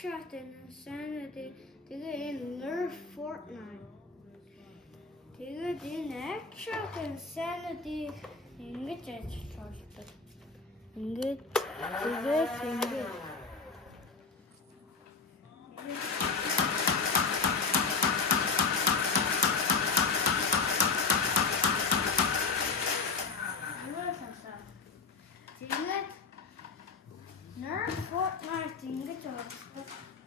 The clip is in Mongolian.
shot in Insanity. Тэгээ энэ Nerf Fortnite. Тэгээд энэ Action Insanity ингэж ажиллаж болдог. Ингээд тэгээд Nerf Fortnite ингэж болдог.